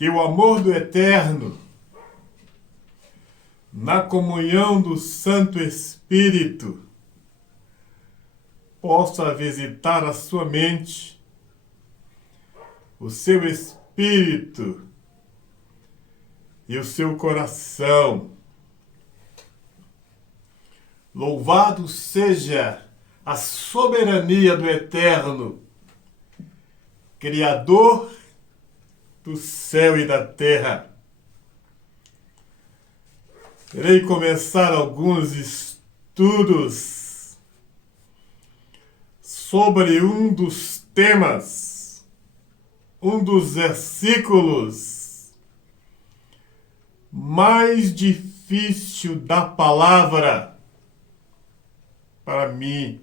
Que o amor do Eterno, na comunhão do Santo Espírito, possa visitar a sua mente, o seu espírito e o seu coração. Louvado seja a soberania do Eterno, Criador do céu e da terra. Irei começar alguns estudos sobre um dos temas, um dos versículos mais difícil da palavra para mim.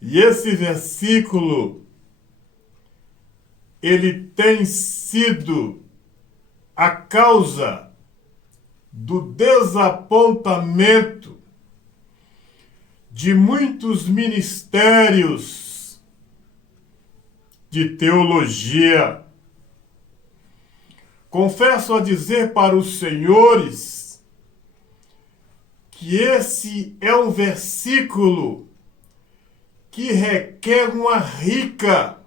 E esse versículo, ele tem sido a causa do desapontamento de muitos ministérios de teologia. Confesso a dizer para os senhores que esse é um versículo que requer uma rica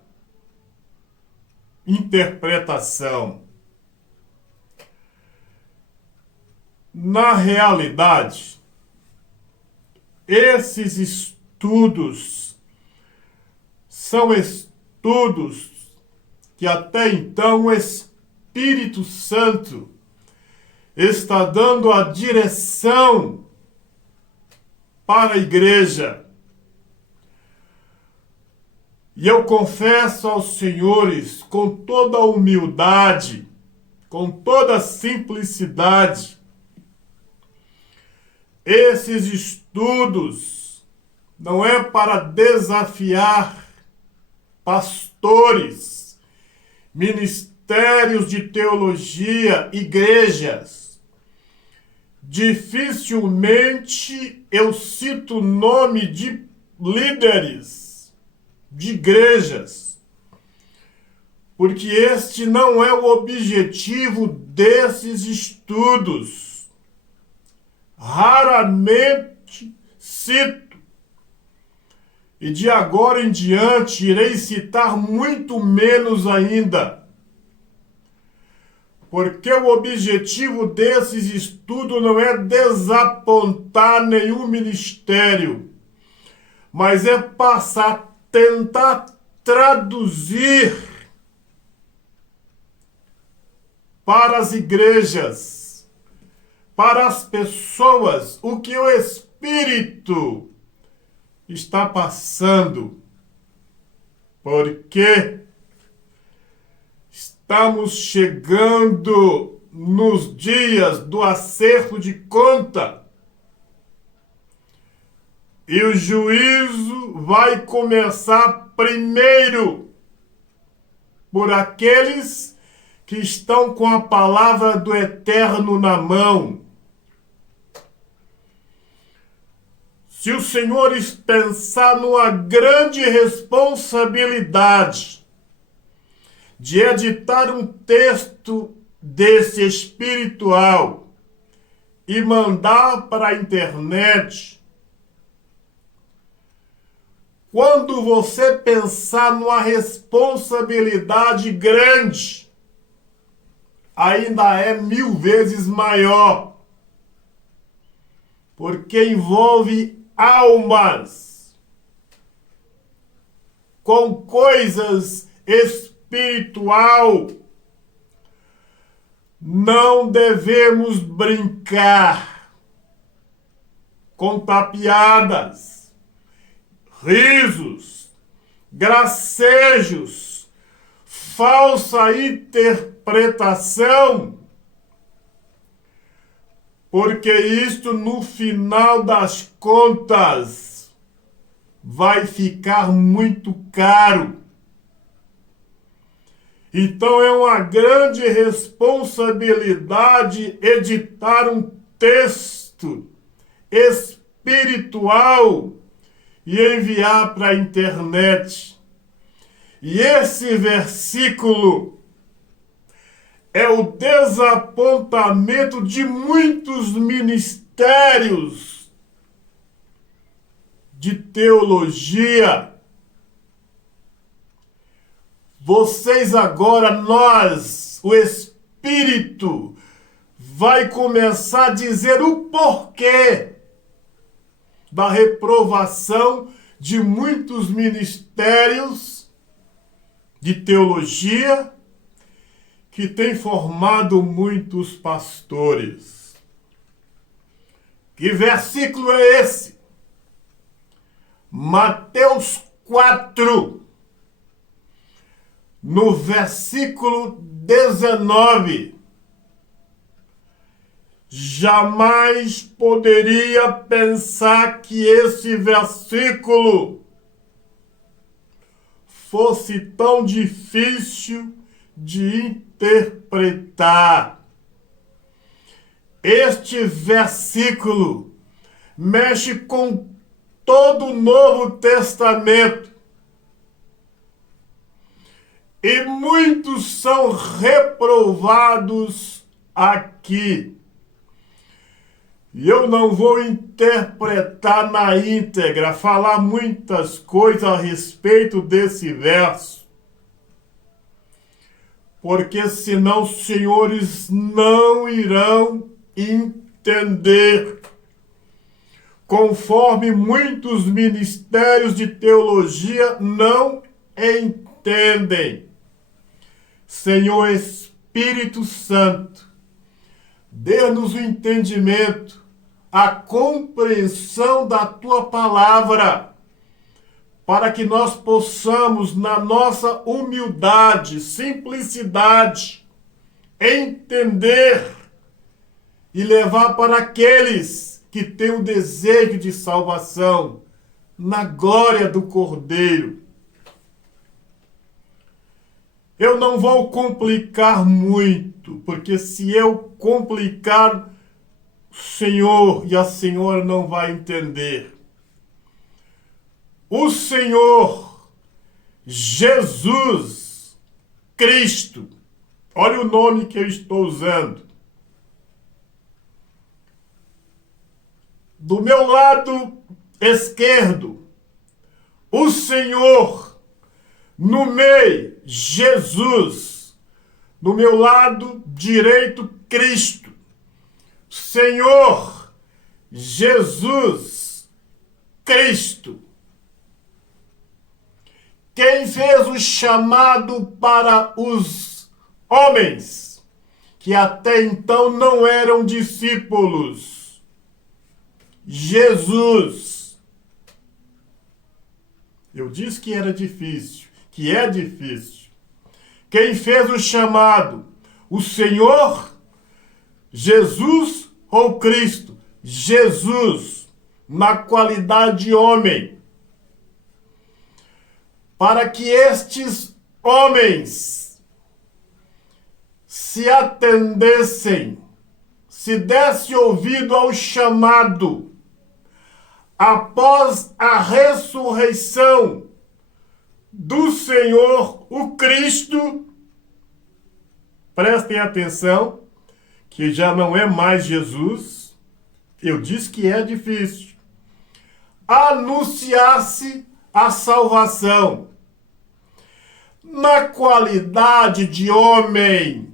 interpretação. Na realidade, esses estudos são estudos que até então o Espírito Santo está dando a direção para a igreja. E eu confesso aos senhores, com toda a humildade, com toda a simplicidade, esses estudos não é para desafiar pastores, ministérios de teologia, igrejas. Dificilmente eu cito o nome de líderes de igrejas, porque este não é o objetivo desses estudos. Raramente cito, e de agora em diante irei citar muito menos ainda, porque o objetivo desses estudos não é desapontar nenhum ministério, mas é tentar traduzir para as igrejas, para as pessoas, o que o Espírito está passando. Porque estamos chegando nos dias do acerto de conta. E o juízo vai começar primeiro por aqueles que estão com a palavra do Eterno na mão. Se os senhores pensar numa grande responsabilidade de editar um texto desse espiritual e mandar para a internet, quando você pensar numa responsabilidade grande, ainda é 1000 vezes maior, porque envolve almas com coisas espiritual. Não devemos brincar com tapeadas, risos, gracejos, falsa interpretação, porque isto no final das contas vai ficar muito caro. Então é uma grande responsabilidade editar um texto espiritual e enviar para a internet. E esse versículo é o desapontamento de muitos ministérios de teologia. Vocês agora, nós, o Espírito, vai começar a dizer o porquê da reprovação de muitos ministérios de teologia que tem formado muitos pastores. Que versículo é esse? Mateus 4, no versículo 19. Jamais poderia pensar que esse versículo fosse tão difícil de interpretar. Este versículo mexe com todo o Novo Testamento. E muitos são reprovados aqui. E eu não vou interpretar na íntegra, falar muitas coisas a respeito desse verso, porque senão os senhores não irão entender, conforme muitos ministérios de teologia não entendem. Senhor Espírito Santo, dê-nos o entendimento, a compreensão da Tua palavra, para que nós possamos, na nossa humildade, simplicidade, entender e levar para aqueles que têm o desejo de salvação, na glória do Cordeiro. Eu não vou complicar muito, porque se eu complicar, o Senhor e a Senhora não vai entender. O Senhor Jesus Cristo, olha o nome que eu estou usando. Do meu lado esquerdo, o Senhor, no meio, Jesus, no meu lado direito, Cristo. Senhor Jesus Cristo. Quem fez o chamado para os homens, que até então não eram discípulos? Jesus. Eu disse que era difícil, que é difícil. Quem fez o chamado? O Senhor Jesus ou Cristo? Jesus, na qualidade de homem. Para que estes homens se atendessem, se desse ouvido ao chamado, após a ressurreição do Senhor, o Cristo, prestem atenção, que já não é mais Jesus, eu disse que é difícil, anunciasse a salvação. Na qualidade de homem,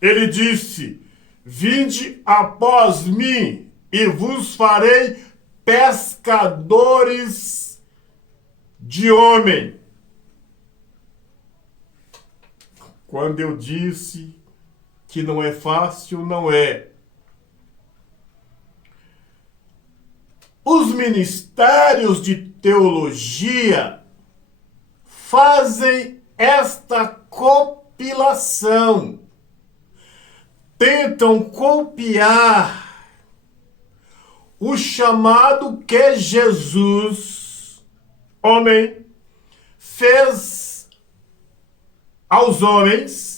ele disse: vinde após mim e vos farei pescadores de homem. Quando eu disse que não é fácil, não é. Os ministérios de teologia fazem esta compilação, tentam copiar o chamado que Jesus, homem, fez aos homens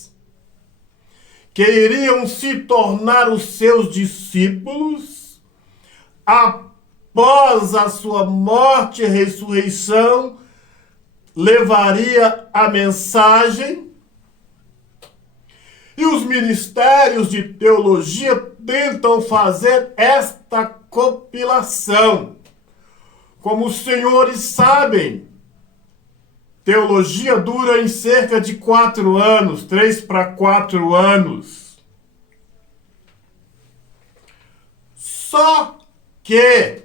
que iriam se tornar os seus discípulos após a sua morte e ressurreição, levaria a mensagem, e os ministérios de teologia tentam fazer esta compilação. Como os senhores sabem, teologia dura em cerca de 4 anos, 3 para 4 anos. Só que,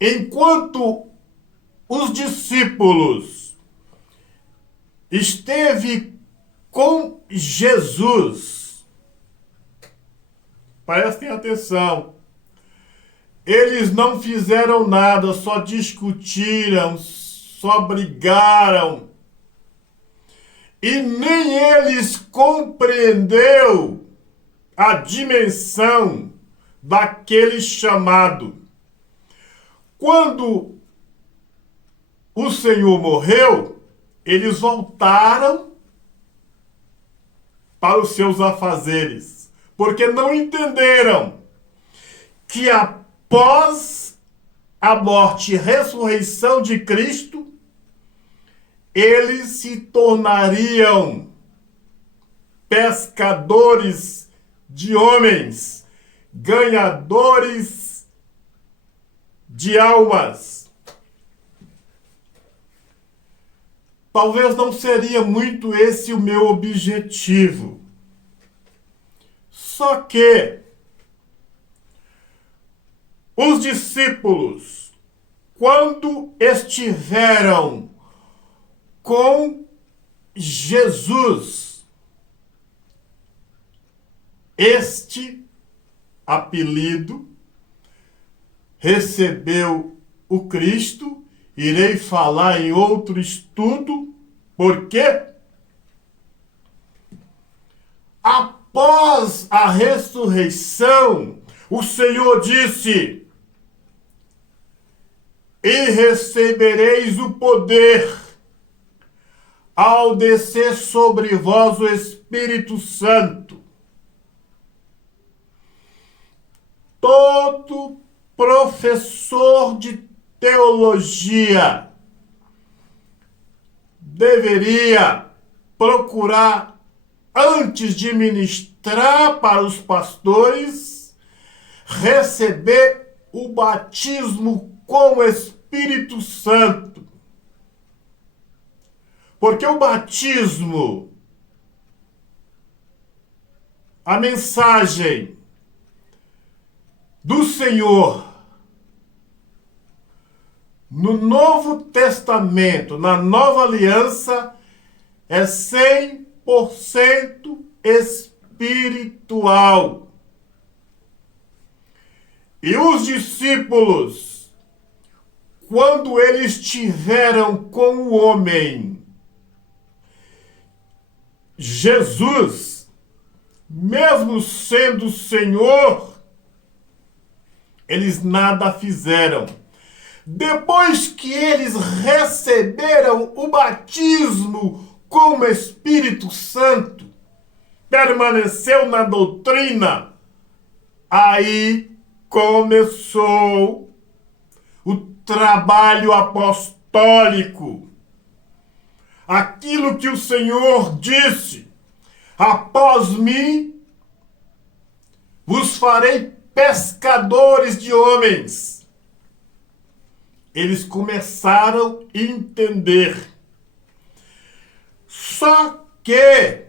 enquanto os discípulos esteve com Jesus, prestem atenção, eles não fizeram nada, só discutiram, só brigaram, e nem eles compreenderam a dimensão daquele chamado. Quando o Senhor morreu, eles voltaram para os seus afazeres, porque não entenderam que após a morte e ressurreição de Cristo, eles se tornariam pescadores de homens, ganhadores de almas. Talvez não seria muito esse o meu objetivo. Só que os discípulos, quando estiveram com Jesus, este apelido recebeu o Cristo. Irei falar em outro estudo, porque após a ressurreição, o Senhor disse: e recebereis o poder ao descer sobre vós o Espírito Santo. Todo professor de teologia deveria procurar, antes de ministrar para os pastores, receber o batismo com o Espírito Santo. Porque o batismo, a mensagem do Senhor no Novo Testamento, na Nova Aliança, é 100% espiritual. E os discípulos, quando eles estiveram com o homem Jesus, mesmo sendo Senhor, eles nada fizeram. Depois que eles receberam o batismo com o Espírito Santo, permaneceu na doutrina, aí começou o trabalho apostólico. Aquilo que o Senhor disse: após mim vos farei pescadores de homens. Eles começaram a entender. Só que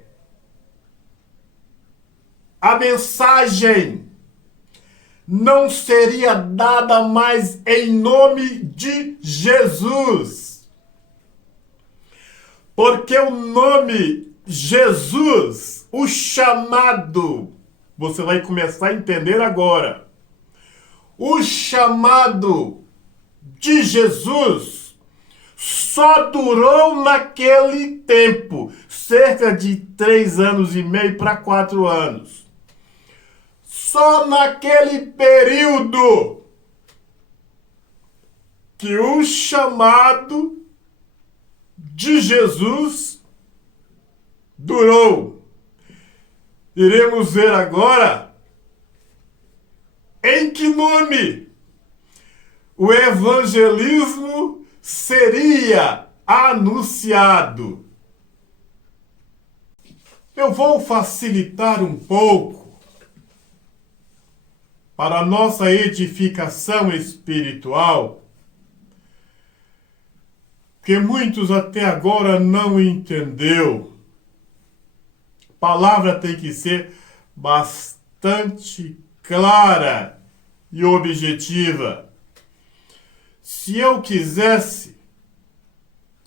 a mensagem não seria dada mais em nome de Jesus. Porque o nome Jesus, o chamado, você vai começar a entender agora. O chamado de Jesus só durou naquele tempo, cerca de 3 anos e meio para 4 anos. Só naquele período que o chamado de Jesus durou. Iremos ver agora em que nome o evangelismo seria anunciado. Eu vou facilitar um pouco para a nossa edificação espiritual, que muitos até agora não entendeu. A palavra tem que ser bastante clara e objetiva. Se eu quisesse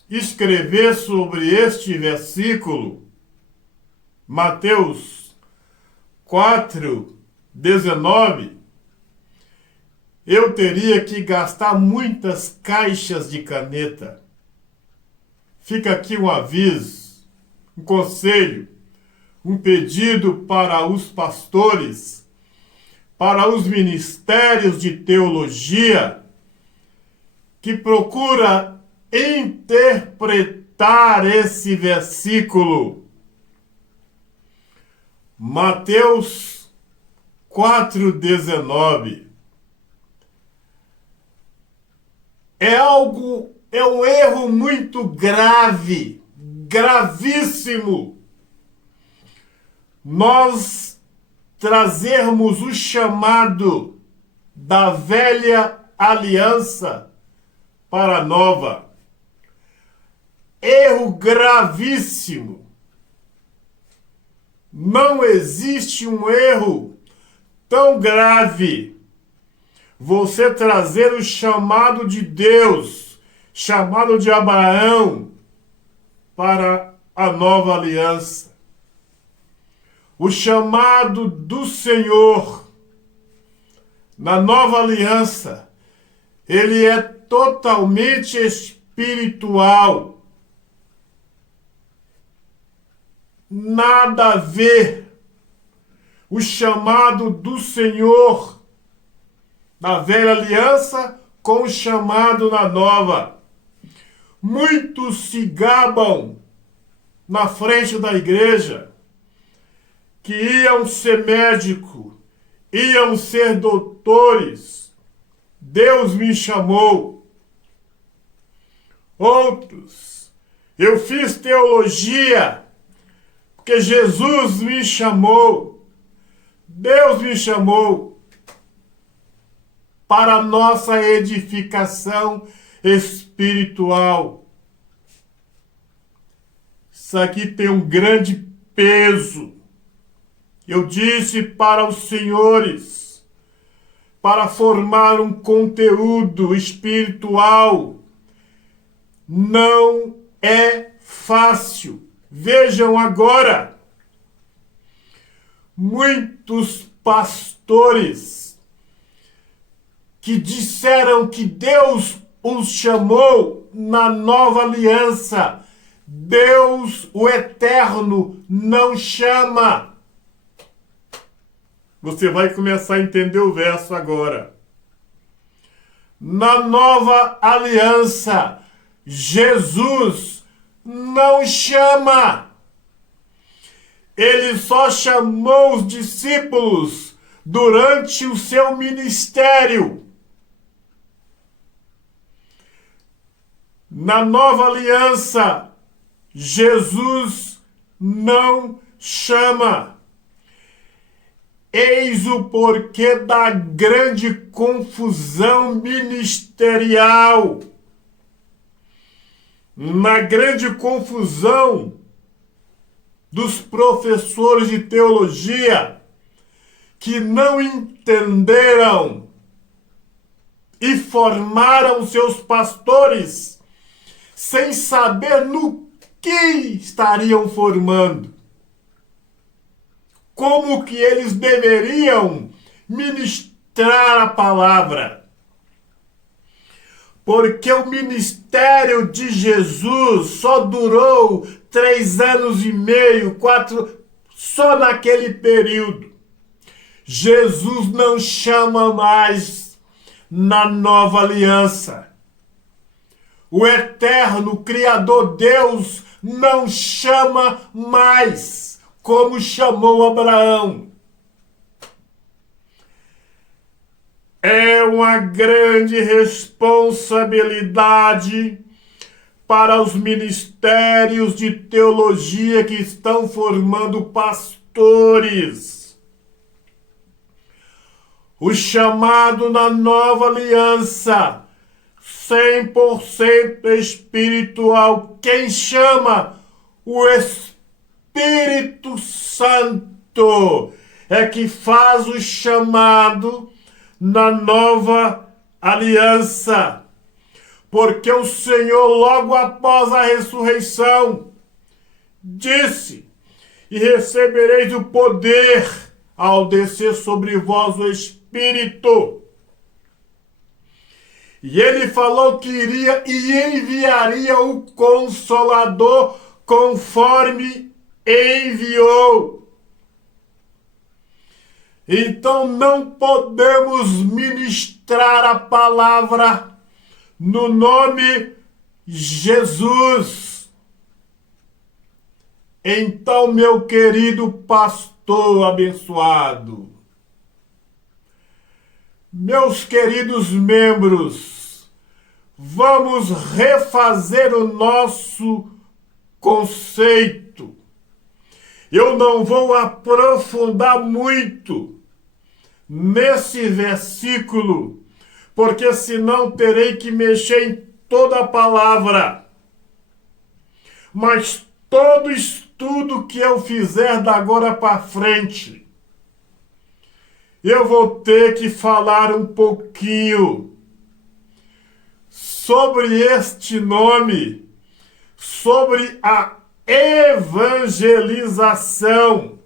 escrever sobre este versículo, Mateus 4:19, eu teria que gastar muitas caixas de caneta. Fica aqui um aviso, um conselho, um pedido para os pastores, para os ministérios de teologia, que procura interpretar esse versículo. Mateus 4:19. É um erro muito grave, gravíssimo, nós trazermos o chamado da velha aliança para a nova. Erro gravíssimo. Não existe um erro tão grave você trazer o chamado de Deus, chamado de Abraão, para a nova aliança. O chamado do Senhor na nova aliança, ele é totalmente espiritual. Nada a ver o chamado do Senhor na velha aliança com o chamado na nova. Muitos se gabam na frente da igreja que iam ser médicos, iam ser doutores. Deus me chamou. Outros, eu fiz teologia porque Jesus me chamou. Deus me chamou para a nossa edificação espiritual. Isso aqui tem um grande peso. Eu disse para os senhores, para formar um conteúdo espiritual, não é fácil. Vejam agora, muitos pastores que disseram que Deus os chamou na nova aliança, Deus, o Eterno, não chama. Você vai começar a entender o verso agora. Na nova aliança, Jesus não chama. Ele só chamou os discípulos durante o seu ministério. Na nova aliança, Jesus não chama. Eis o porquê da grande confusão ministerial. Na grande confusão dos professores de teologia que não entenderam e formaram seus pastores sem saber no que estariam formando. Como que eles deveriam ministrar a palavra. Porque o ministério de Jesus só durou 3 anos e meio, 4, só naquele período. Jesus não chama mais na nova aliança. O eterno Criador Deus não chama mais, como chamou Abraão. É uma grande responsabilidade para os ministérios de teologia que estão formando pastores. O chamado na nova aliança, 100% espiritual. Quem chama? O Espírito Santo é que faz o chamado na nova aliança. Porque o Senhor, logo após a ressurreição, disse: e recebereis o poder ao descer sobre vós o Espírito. E ele falou que iria e enviaria o Consolador conforme enviou. Então não podemos ministrar a palavra no nome Jesus. Então, meu querido pastor abençoado, meus queridos membros, vamos refazer o nosso conceito. Eu não vou aprofundar muito nesse versículo, porque senão terei que mexer em toda a palavra. Mas todo estudo que eu fizer da agora para frente, eu vou ter que falar um pouquinho sobre este nome, sobre a evangelização.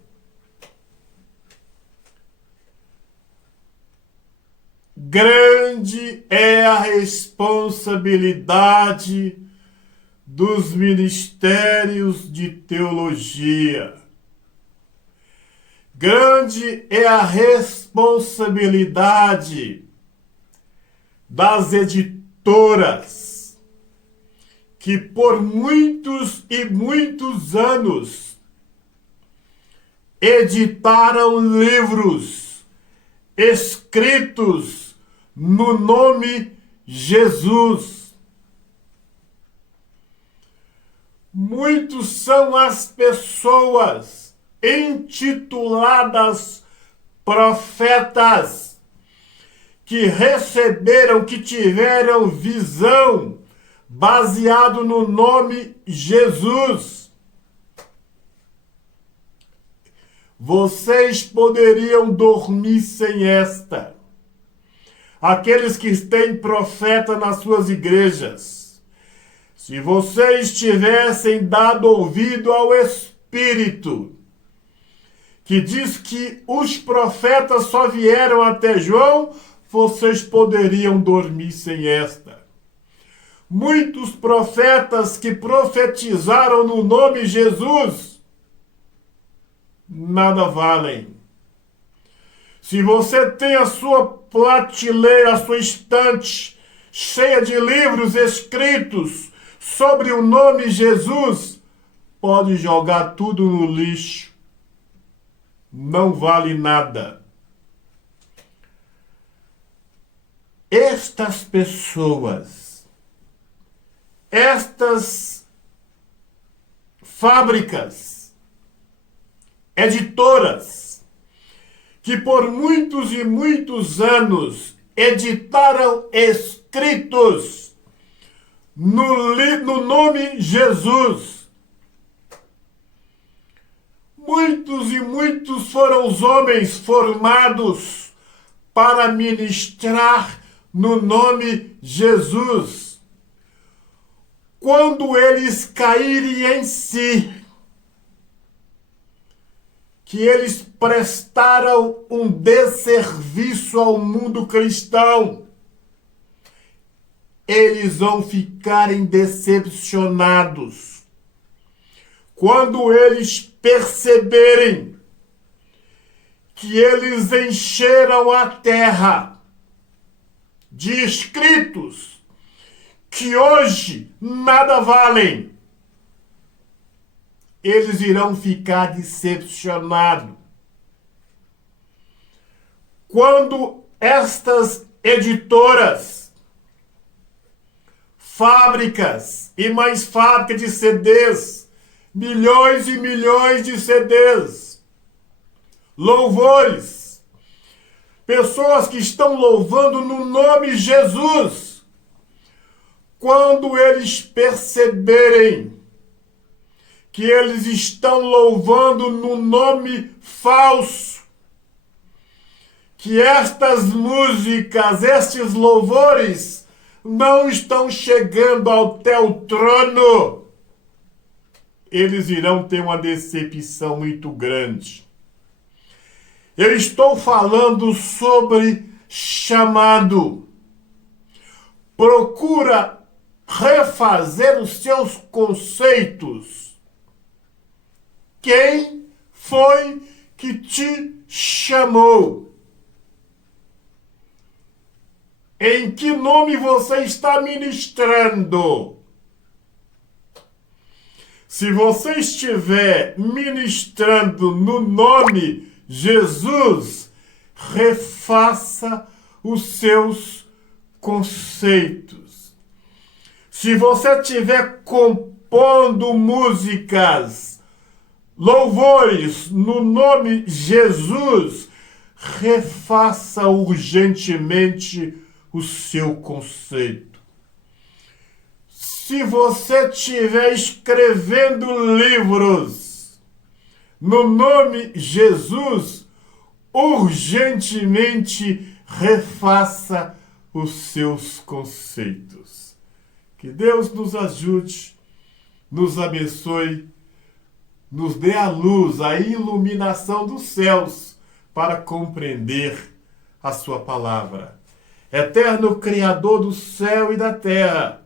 Grande é a responsabilidade dos ministérios de teologia. Grande é a responsabilidade das editoras, que por muitos e muitos anos editaram livros escritos no nome Jesus. Muitos são as pessoas intituladas profetas que receberam, que tiveram visão baseado no nome Jesus. Vocês poderiam dormir sem esta. Aqueles que têm profeta nas suas igrejas, se vocês tivessem dado ouvido ao Espírito, que diz que os profetas só vieram até João, vocês poderiam dormir sem esta. Muitos profetas que profetizaram no nome Jesus nada valem. Se você tem a sua prateleira, a sua estante cheia de livros escritos sobre o nome Jesus, pode jogar tudo no lixo. Não vale nada. Estas pessoas, estas fábricas, editoras, que por muitos e muitos anos editaram escritos no nome Jesus. Muitos e muitos foram os homens formados para ministrar no nome Jesus. Quando eles caírem em si, que eles prestaram um desserviço ao mundo cristão, eles vão ficarem decepcionados. Quando eles perceberem que eles encheram a terra de escritos que hoje nada valem, eles irão ficar decepcionados. Quando estas editoras, fábricas e mais fábricas de CDs, milhões e milhões de CDs, louvores, pessoas que estão louvando no nome Jesus, quando eles perceberem que eles estão louvando no nome falso, que estas músicas, estes louvores, não estão chegando até o trono, eles irão ter uma decepção muito grande. Eu estou falando sobre chamado. Procura refazer os seus conceitos. Quem foi que te chamou? Em que nome você está ministrando? Se você estiver ministrando no nome Jesus, refaça os seus conceitos. Se você estiver compondo músicas, louvores no nome Jesus, refaça urgentemente o seu conceito. Se você estiver escrevendo livros no nome Jesus, urgentemente refaça os seus conceitos. Que Deus nos ajude, nos abençoe, nos dê a luz, a iluminação dos céus para compreender a sua palavra. Eterno Criador do céu e da terra,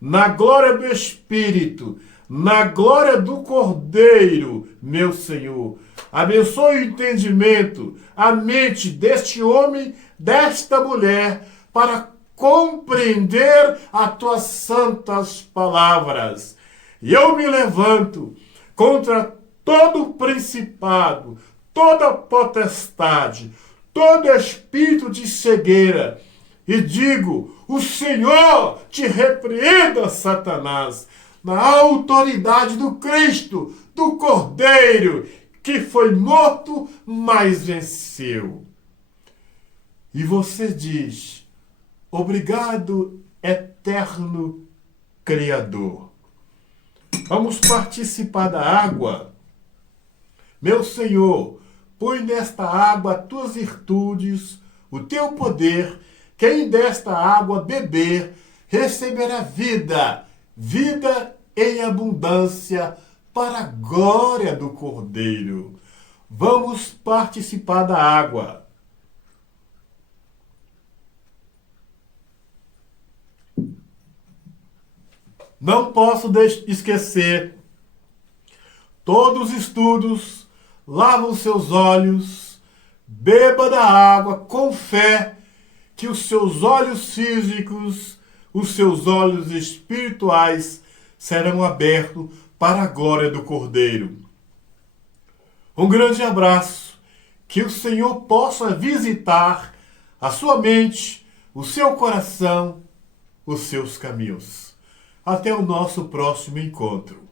na glória do Espírito, na glória do Cordeiro, meu Senhor, abençoe o entendimento, a mente deste homem, desta mulher, para compreender as tuas santas palavras. E eu me levanto contra todo principado, toda potestade, todo espírito de cegueira, e digo: o Senhor te repreenda, Satanás, na autoridade do Cristo, do Cordeiro, que foi morto, mas venceu. E você diz: obrigado, eterno Criador. Vamos participar da água. Meu Senhor, põe nesta água as tuas virtudes, o teu poder. Quem desta água beber, receberá vida, vida em abundância, para a glória do Cordeiro. Vamos participar da água. Não posso esquecer, todos os estudos, lava os seus olhos, beba da água com fé, que os seus olhos físicos, os seus olhos espirituais serão abertos para a glória do Cordeiro. Um grande abraço, que o Senhor possa visitar a sua mente, o seu coração, os seus caminhos. Até o nosso próximo encontro.